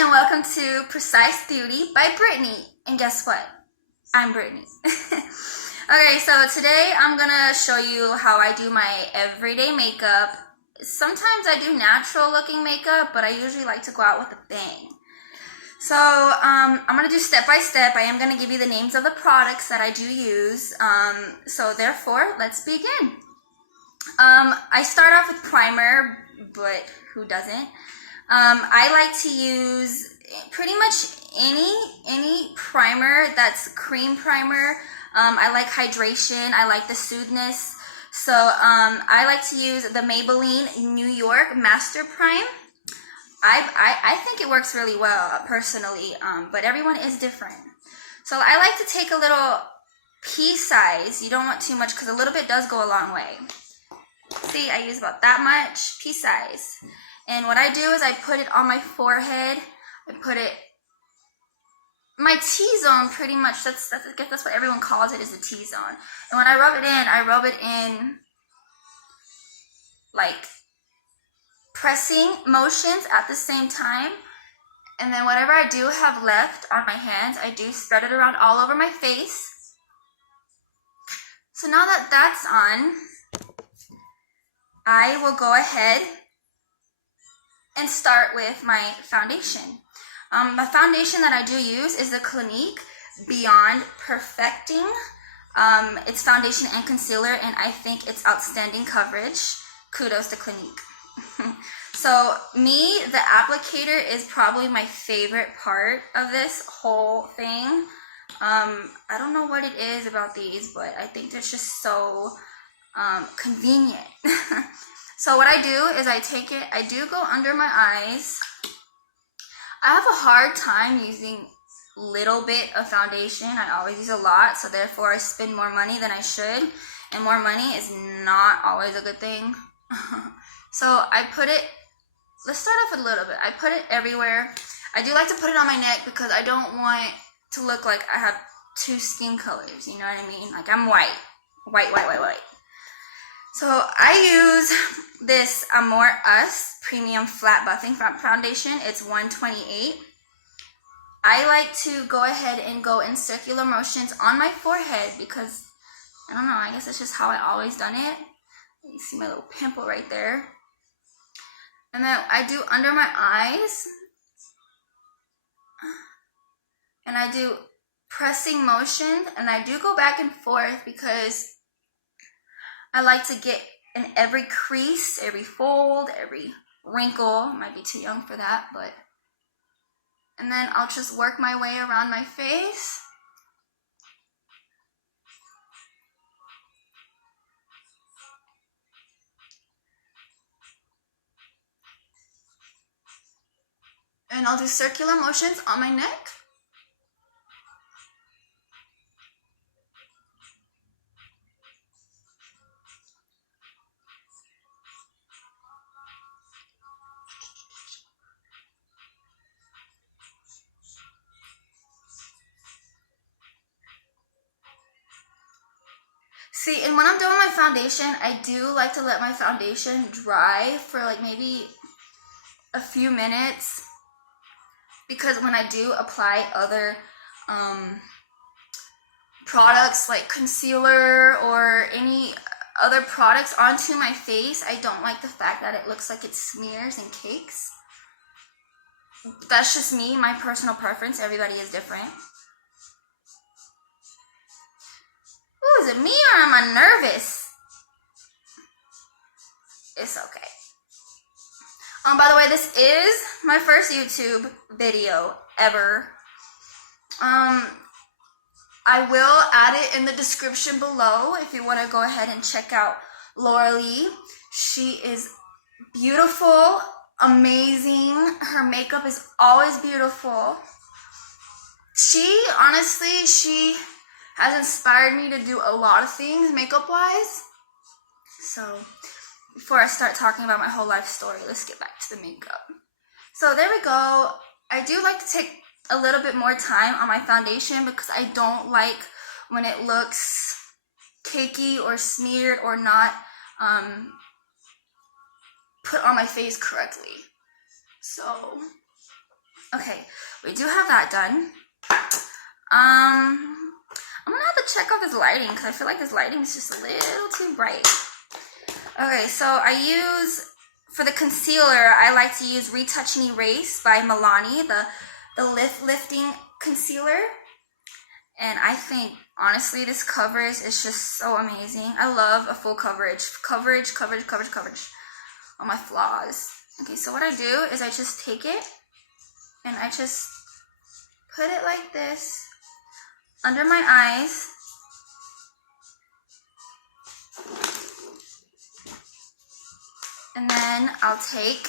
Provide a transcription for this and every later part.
and welcome to Precise Beauty by Brittany. And guess what? I'm Brittany. Okay, so today I'm gonna show you how I do my everyday makeup. Sometimes I do natural looking makeup, but I usually like to go out with a bang. So I'm gonna do step by step. I am gonna give you the names of the products that I do use. So therefore, let's begin. I start off with primer, but who doesn't? I like to use pretty much any primer that's cream primer. I like hydration. I like the soothness. So I like to use the Maybelline New York Master Prime. I think it works really well personally, but everyone is different. So I like to take a little pea size. You don't want too much because a little bit does go a long way. See, I use about that much pea size. And what I do is I put it on my forehead. I put it, my T-zone pretty much, that's what everyone calls it, is the T-zone. And when I rub it in like pressing motions at the same time. And then whatever I do have left on my hands, I do spread it around all over my face. So now that that's on, I will go ahead and start with my foundation. My foundation that I do use is the Clinique Beyond Perfecting. It's foundation and concealer, and I think it's outstanding coverage. Kudos to Clinique. So me, the applicator is probably my favorite part of this whole thing. I don't know what it is about these, but I think they're just so convenient. So what I do is I take it, I do go under my eyes. I have a hard time using little bit of foundation. I always use a lot, so therefore I spend more money than I should. And more money is not always a good thing. So I put it, let's start off with a little bit. I put it everywhere. I do like to put it on my neck because I don't want it to look like I have two skin colors, you know what I mean? Like I'm white. So I use this Amore Us Premium Flat Buffing Foundation. It's 128. I like to go ahead and go in circular motions on my forehead because, I don't know, I guess that's just how I always done it. You see my little pimple right there. And then I do under my eyes. And I do pressing motion. And I do go back and forth because I like to get in every crease, every fold, every wrinkle. Might be too young for that, but. And then I'll just work my way around my face. And I'll do circular motions on my neck. See, and when I'm doing my foundation, I do like to let my foundation dry for like maybe a few minutes. Because when I do apply other products like concealer or any other products onto my face, I don't like the fact that it looks like it smears and cakes. That's just me, my personal preference. Everybody is different. Ooh, is it me or am I nervous? It's okay. By the way, this is my first YouTube video ever. I will add it in the description below if you want to go ahead and check out Laura Lee. She is beautiful, amazing. Her makeup is always beautiful. She has inspired me to do a lot of things makeup-wise. So before I start talking about my whole life story, let's get back to the makeup. So there we go. I do like to take a little bit more time on my foundation because I don't like when it looks cakey or smeared or not put on my face correctly. So Okay, we do have that done. I'm gonna have to check out this lighting because I feel like this lighting is just a little too bright. Okay, so I use, for the concealer, I like to use Retouch and Erase by Milani, the lifting concealer. And I think, honestly, this coverage is just so amazing. I love a full coverage on my flaws. Okay, so what I do is I just take it and I just put it like this under my eyes. And then I'll take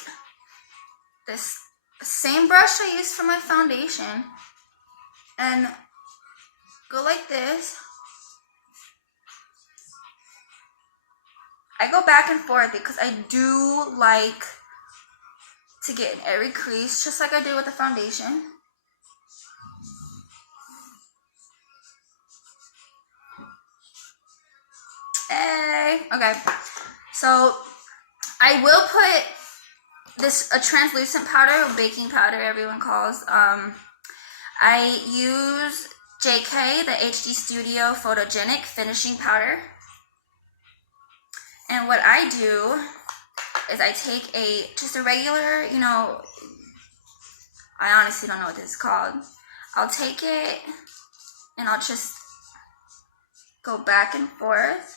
this same brush I used for my foundation and go like this. I go back and forth because I do like to get in every crease, just like I do with the foundation. Hey. Okay, so I will put this, a translucent powder, or baking powder everyone calls. I use JK, the HD Studio Photogenic Finishing Powder. And what I do is I take just a regular, I honestly don't know what this is called. I'll take it and I'll just go back and forth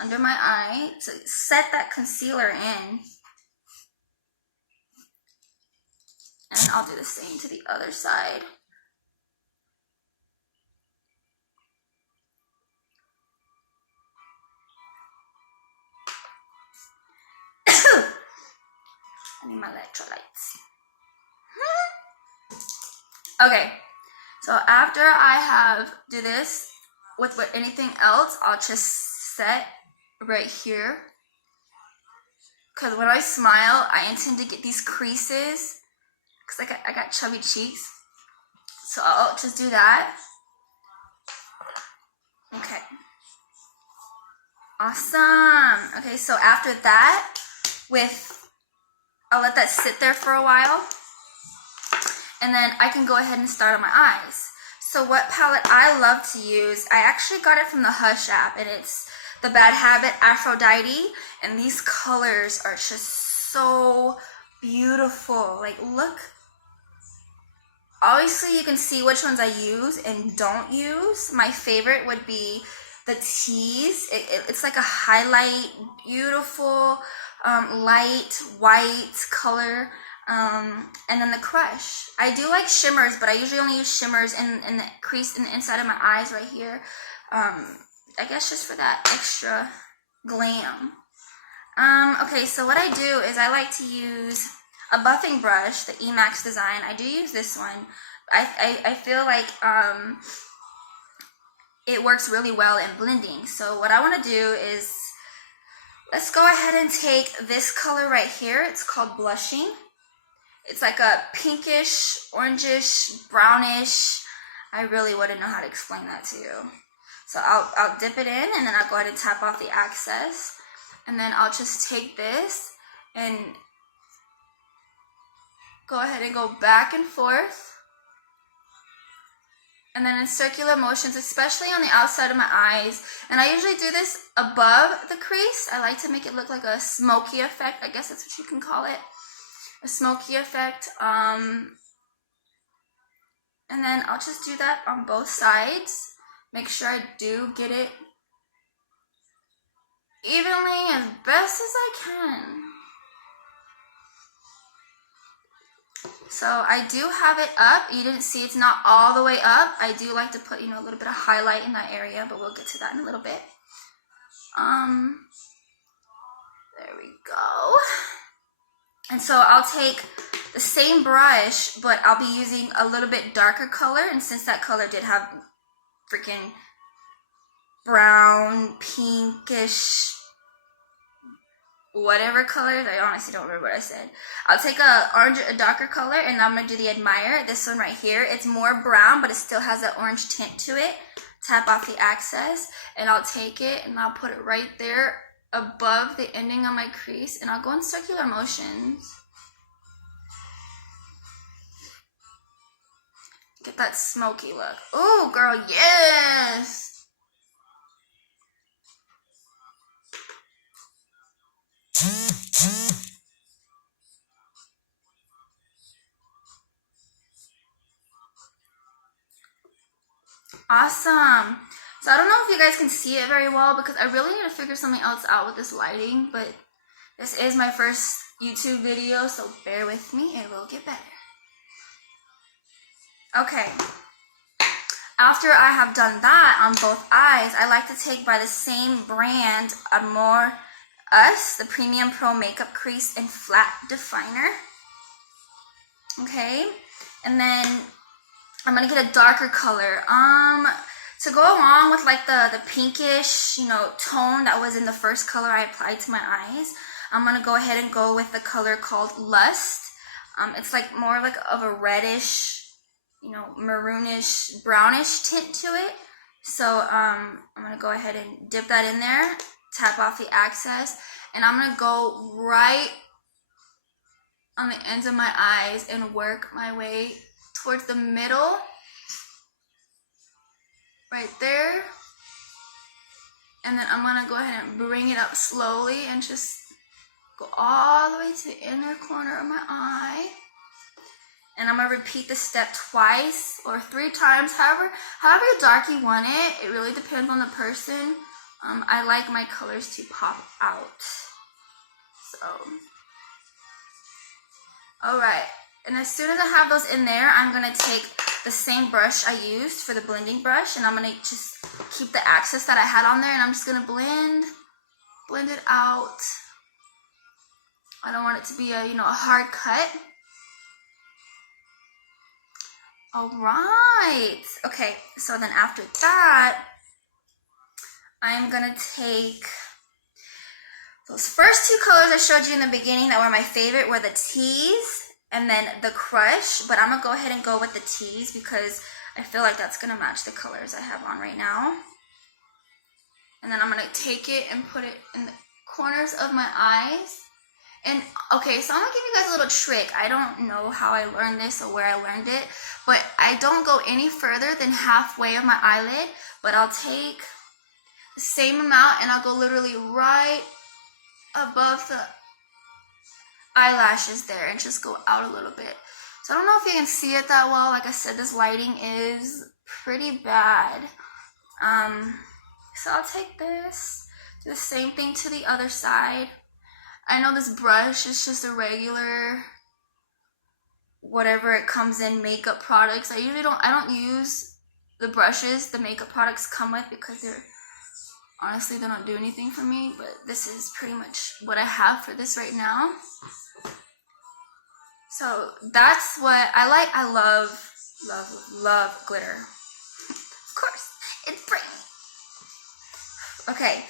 under my eye to set that concealer in. And I'll do the same to the other side. I need my electrolytes. Okay, so after I have do this with anything else, I'll just set right here. Because when I smile, I intend to get these creases. Because I got chubby cheeks. So I'll just do that. Okay. Awesome. Okay, so after that, I'll let that sit there for a while. And then I can go ahead and start on my eyes. So what palette I love to use, I actually got it from the Hush app, and it's the Bad Habit Aphrodite. And these colors are just so beautiful. Like, look. Obviously, you can see which ones I use and don't use. My favorite would be the Tease. It's like a highlight, beautiful, light white color. And then the Crush. I do like shimmers, but I usually only use shimmers in the crease in the inside of my eyes right here. I guess just for that extra glam. Okay, so what I do is I like to use a buffing brush, the Emax design. I do use this one. I feel like it works really well in blending. So what I want to do is, let's go ahead and take this color right here. It's called Blushing. It's like a pinkish, orangish, brownish. I really wouldn't know how to explain that to you. So I'll dip it in, and then I'll go ahead and tap off the excess. And then I'll just take this and go ahead and go back and forth. And then in circular motions, especially on the outside of my eyes. And I usually do this above the crease. I like to make it look like a smoky effect. I guess that's what you can call it. A smoky effect. And then I'll just do that on both sides. Make sure I do get it evenly as best as I can. So I do have it up. You didn't see it's not all the way up. I do like to put, a little bit of highlight in that area, but we'll get to that in a little bit. There we go. And so I'll take the same brush, but I'll be using a little bit darker color. And since that color did have freaking brown, pinkish, whatever colors, I honestly don't remember what I said. I'll take a darker color, and I'm going to do the Admire. This one right here. It's more brown, but it still has that orange tint to it. Tap off the excess, and I'll take it, and I'll put it right there above the ending of my crease, and I'll go in circular motions. Get that smoky look. Ooh, girl, yes! Awesome. So I don't know if you guys can see it very well because I really need to figure something else out with this lighting, but this is my first YouTube video, so bear with me, it will get better. Okay. After I have done that on both eyes, I like to take by the same brand, Amore Us, the Premium Pro Makeup Crease and Flat Definer. Okay, and then I'm gonna get a darker color. To go along with like the pinkish, you know, tone that was in the first color I applied to my eyes, I'm gonna go ahead and go with the color called Lust. It's like more like of a reddish, you know, maroonish, brownish tint to it. So I'm gonna go ahead and dip that in there, tap off the excess, and I'm gonna go right on the ends of my eyes and work my way towards the middle, right there. And then I'm gonna go ahead and bring it up slowly and just go all the way to the inner corner of my eye. And I'm gonna repeat the step twice or 3 times, however dark you want it. It really depends on the person. I like my colors to pop out. So, all right. And as soon as I have those in there, I'm gonna take the same brush I used for the blending brush, and I'm gonna just keep the excess that I had on there, and I'm just gonna blend it out. I don't want it to be a, you know, a hard cut. All right. Okay, so then after that, I'm gonna take those first 2 colors I showed you in the beginning that were my favorite were the Tease and then the Crush, but I'm gonna go ahead and go with the Tease because I feel like that's gonna match the colors I have on right now. And then I'm gonna take it and put it in the corners of my eyes. And okay, so I'm gonna give you guys a little trick. I don't know how I learned this or where I learned it, but I don't go any further than halfway of my eyelid, but I'll take the same amount and I'll go literally right above the eyelashes there and just go out a little bit. So I don't know if you can see it that well. Like I said, this lighting is pretty bad. So I'll take this, do the same thing to the other side. I know this brush is just a regular, whatever it comes in, makeup products. I don't use the brushes the makeup products come with because honestly, they don't do anything for me, but this is pretty much what I have for this right now. So that's what I like. I love, love, love glitter. Of course, it's pretty. Okay,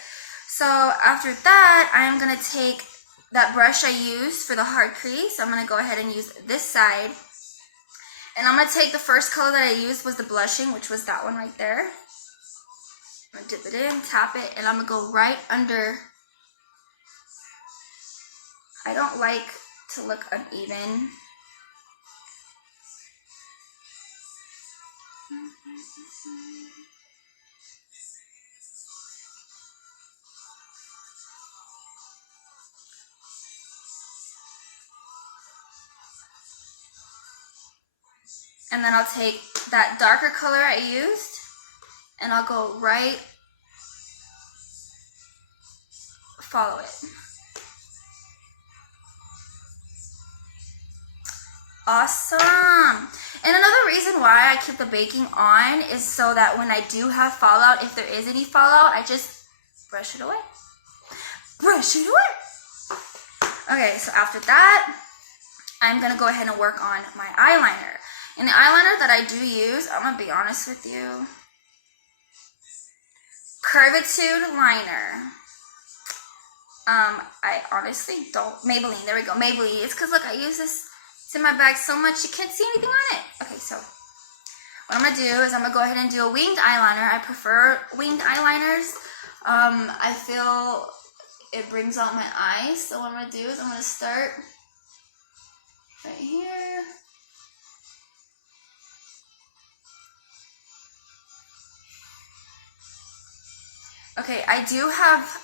so after that, I'm gonna take that brush I used for the hard crease. I'm gonna go ahead and use this side. And I'm gonna take the first color that I used was the blushing, which was that one right there. I'm gonna dip it in, tap it, and I'm gonna go right under. I don't like to look uneven. And then I'll take that darker color I used and I'll go right, follow it. Awesome. And another reason why I keep the baking on is so that when I do have fallout, if there is any fallout, I just brush it away. Brush it away. Okay, so after that, I'm gonna go ahead and work on my eyeliner. And the eyeliner that I do use, I'm gonna be honest with you, Curvitude liner. I honestly don't, Maybelline, there we go, Maybelline. It's because look, I use this, it's in my bag so much you can't see anything on it. Okay, so what I'm gonna do is I'm gonna go ahead and do a winged eyeliner. I prefer winged eyeliners. I feel it brings out my eyes. So what I'm gonna do is I'm gonna start right here. Okay, I do have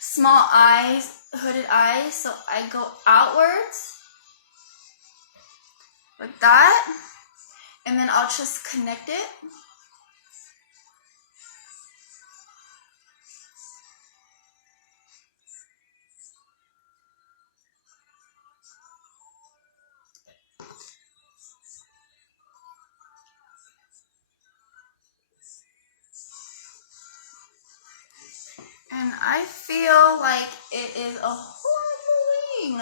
small eyes, hooded eyes, so I go outwards like that, and then I'll just connect it. And I feel like it is a horrible wing.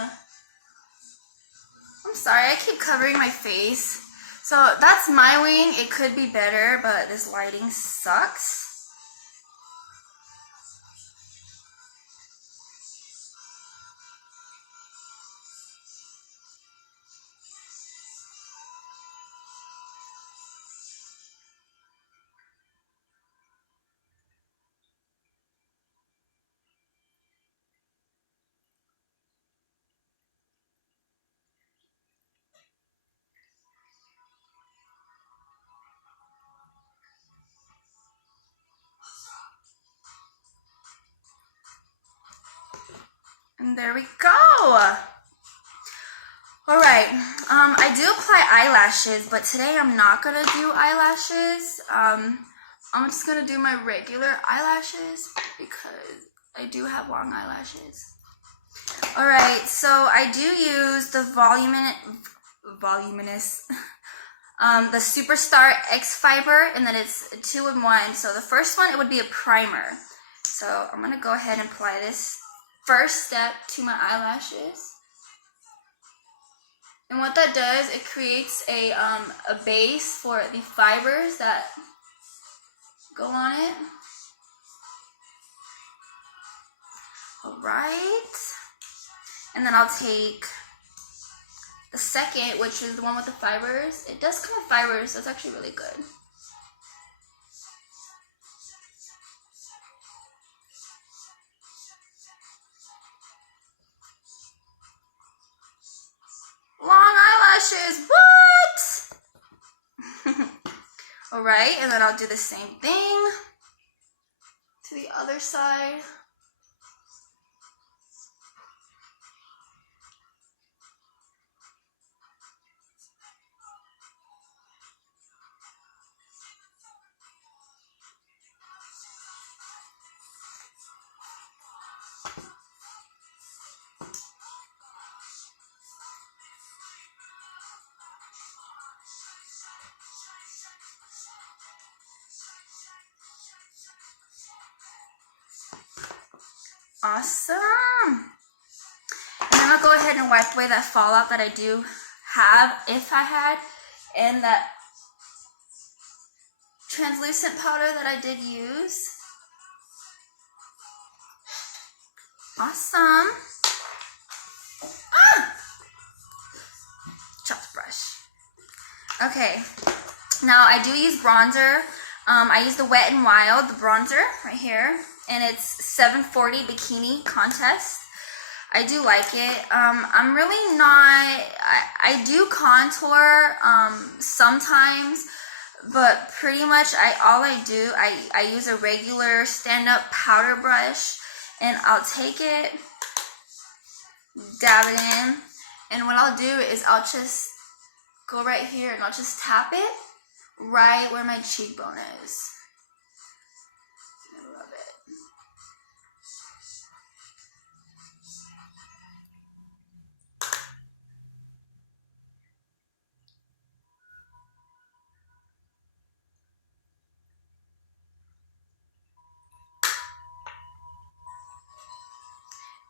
I'm sorry, I keep covering my face. So that's my wing. It could be better, but this lighting sucks. And there we go. All right, I do apply eyelashes, but today I'm not gonna do eyelashes. I'm just gonna do my regular eyelashes because I do have long eyelashes. All right, so I do use the Voluminous, the Superstar X Fiber, and then it's 2-in-1. So the first one, it would be a primer. So I'm gonna go ahead and apply this first step to my eyelashes. And what that does, it creates a base for the fibers that go on it. All right. And then I'll take the second, which is the one with the fibers. It does come with fibers, so it's actually really good. Long eyelashes, what? All right, and then I'll do the same thing to the other side. Awesome. And then I'll go ahead and wipe away that fallout that I do have, if I had, and that translucent powder that I did use. Awesome. Chopped brush. Okay, now I do use bronzer. I use the Wet n Wild, the bronzer right here, and it's 740 Bikini Contest. I do like it. I'm really not, I do contour sometimes, but pretty much I use a regular stand-up powder brush, and I'll take it, dab it in, and what I'll do is I'll just go right here and I'll just tap it right where my cheekbone is. I love it.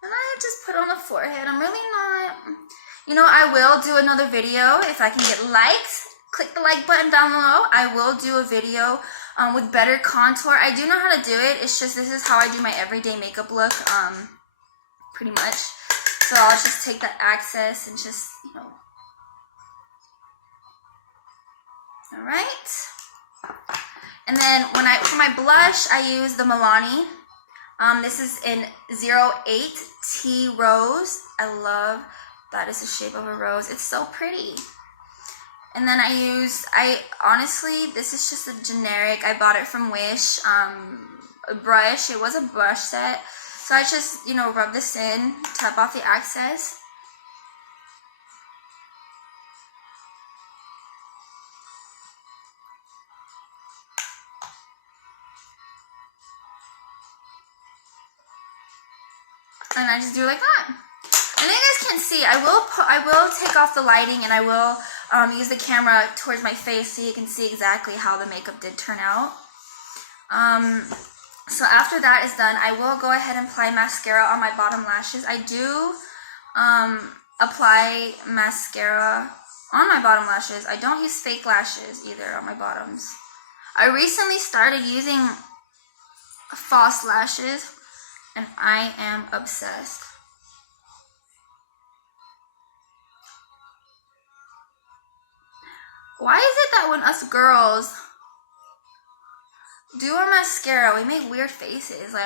And I just put on the forehead. I'm really not, I will do another video if I can get likes. Click the like button down below. I will do a video with better contour. I do know how to do it. It's just this is how I do my everyday makeup look, pretty much. So I'll just take that access and just, all right. And then for my blush, I use the Milani. This is in 08 Tea Rose. I love that is the shape of a rose. It's so pretty. And then honestly, this is just a generic. I bought it from Wish brush. It was a brush set. So I just, you know, rub this in, tap off the excess. And I just do it like that. And you guys can see, I will take off the lighting, and I will use the camera towards my face so you can see exactly how the makeup did turn out. So after that is done, I will go ahead and apply mascara on my bottom lashes. I do apply mascara on my bottom lashes. I don't use fake lashes either on my bottoms. I recently started using false lashes, and I am obsessed. Why is it that when us girls do our mascara, we make weird faces? Like,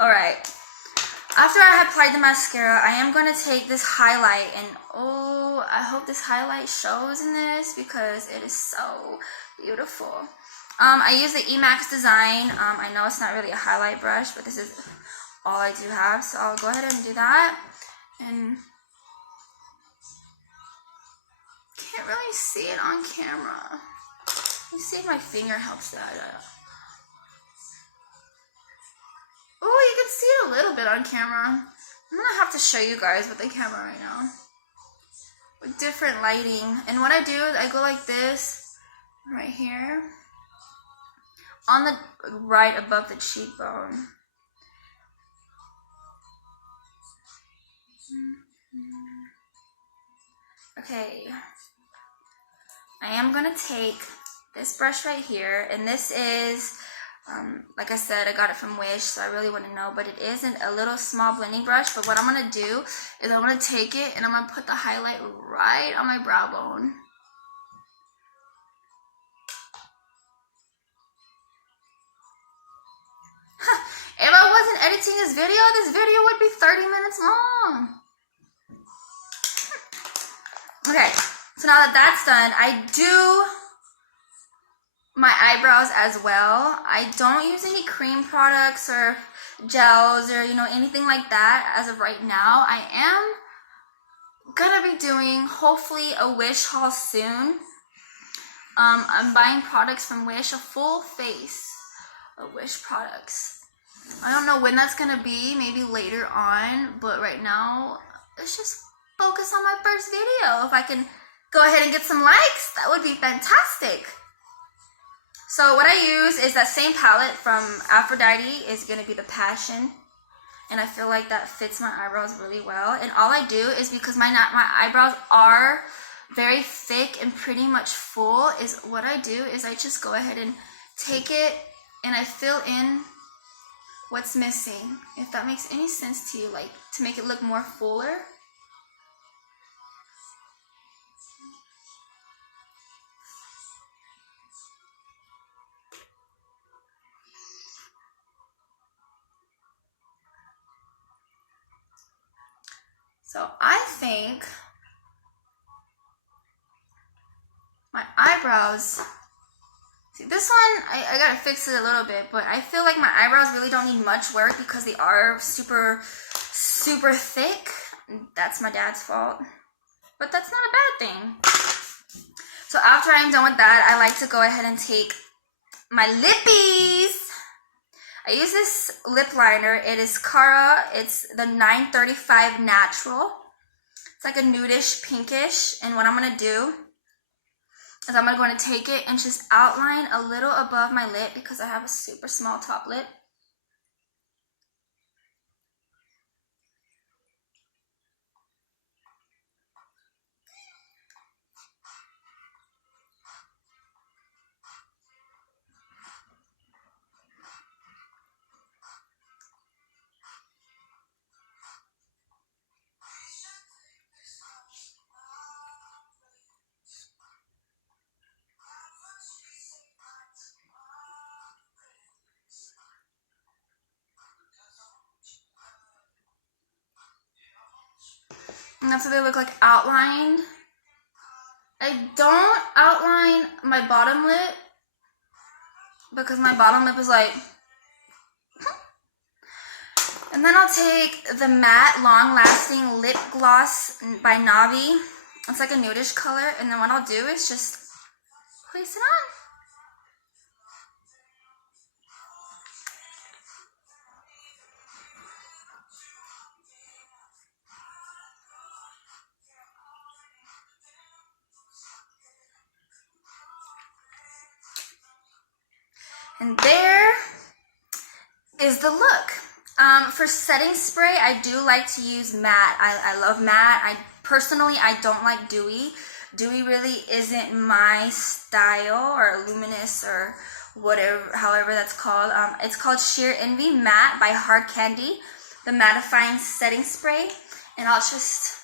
alright. After I have applied the mascara, I am going to take this highlight, and oh, I hope this highlight shows in this because it is so beautiful. I use the Emax Design. I know it's not really a highlight brush, but this is all I do have, so I'll go ahead and do that. And can't really see it on camera. Let me see if my finger helps that out. Oh, you can see it a little bit on camera. I'm gonna have to show you guys with the camera right now, with different lighting. And what I do is I go like this, right here, on the right above the cheekbone. Okay. I am gonna take this brush right here, and this is, like I said, I got it from Wish, so I really wouldn't know, but it isn't a little small blending brush. But what I'm gonna do is I'm gonna take it and I'm gonna put the highlight right on my brow bone. If I wasn't editing this video would be 30 minutes long. Okay, so now that that's done, I do my eyebrows as well. I don't use any cream products or gels or, you know, anything like that as of right now. I am gonna be doing, hopefully, a Wish haul soon. I'm buying products from Wish, a full face of Wish products. I don't know when that's gonna be, maybe later on, but right now, let's just focus on my first video. If I can go ahead and get some likes, that would be fantastic. So what I use is that same palette from Aphrodite. Is going to be the Passion, and I feel like that fits my eyebrows really well. And all I do is, because my eyebrows are very thick and pretty much full, is what I do is I just go ahead and take it and I fill in what's missing, if that makes any sense to you, like to make it look more fuller. So I think my eyebrows, see this one, I gotta fix it a little bit, but I feel like my eyebrows really don't need much work because they are super, super thick. That's my dad's fault, but that's not a bad thing. So after I'm done with that, I like to go ahead and take my lippies. I use this lip liner. It is Cara. It's the 935 Natural. It's like a nudish pinkish. And what I'm going to do is I'm going to take it and just outline a little above my lip because I have a super small top lip. And that's what they look like outlined. I don't outline my bottom lip because my bottom lip is like... And then I'll take the matte long lasting lip gloss by Navi. It's like a nudish color, and then what I'll do is just place it on. And there is the look. For setting spray, I do like to use matte. I love matte. Personally, I don't like dewy. Dewy really isn't my style, or luminous, or whatever, however that's called. It's called Sheer Envy Matte by Hard Candy, the mattifying setting spray. And I'll just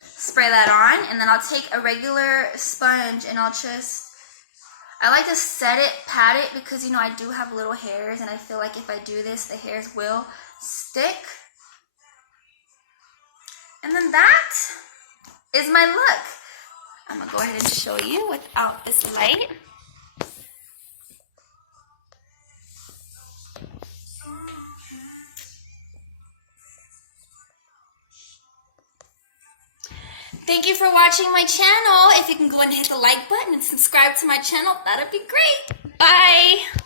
spray that on, and then I'll take a regular sponge and I like to set it, pat it, because, you know, I do have little hairs, and I feel like if I do this, the hairs will stick. And then that is my look. I'm going to go ahead and show you without this light. Thank you for watching my channel. If you can go and hit the like button and subscribe to my channel, that'd be great. Bye.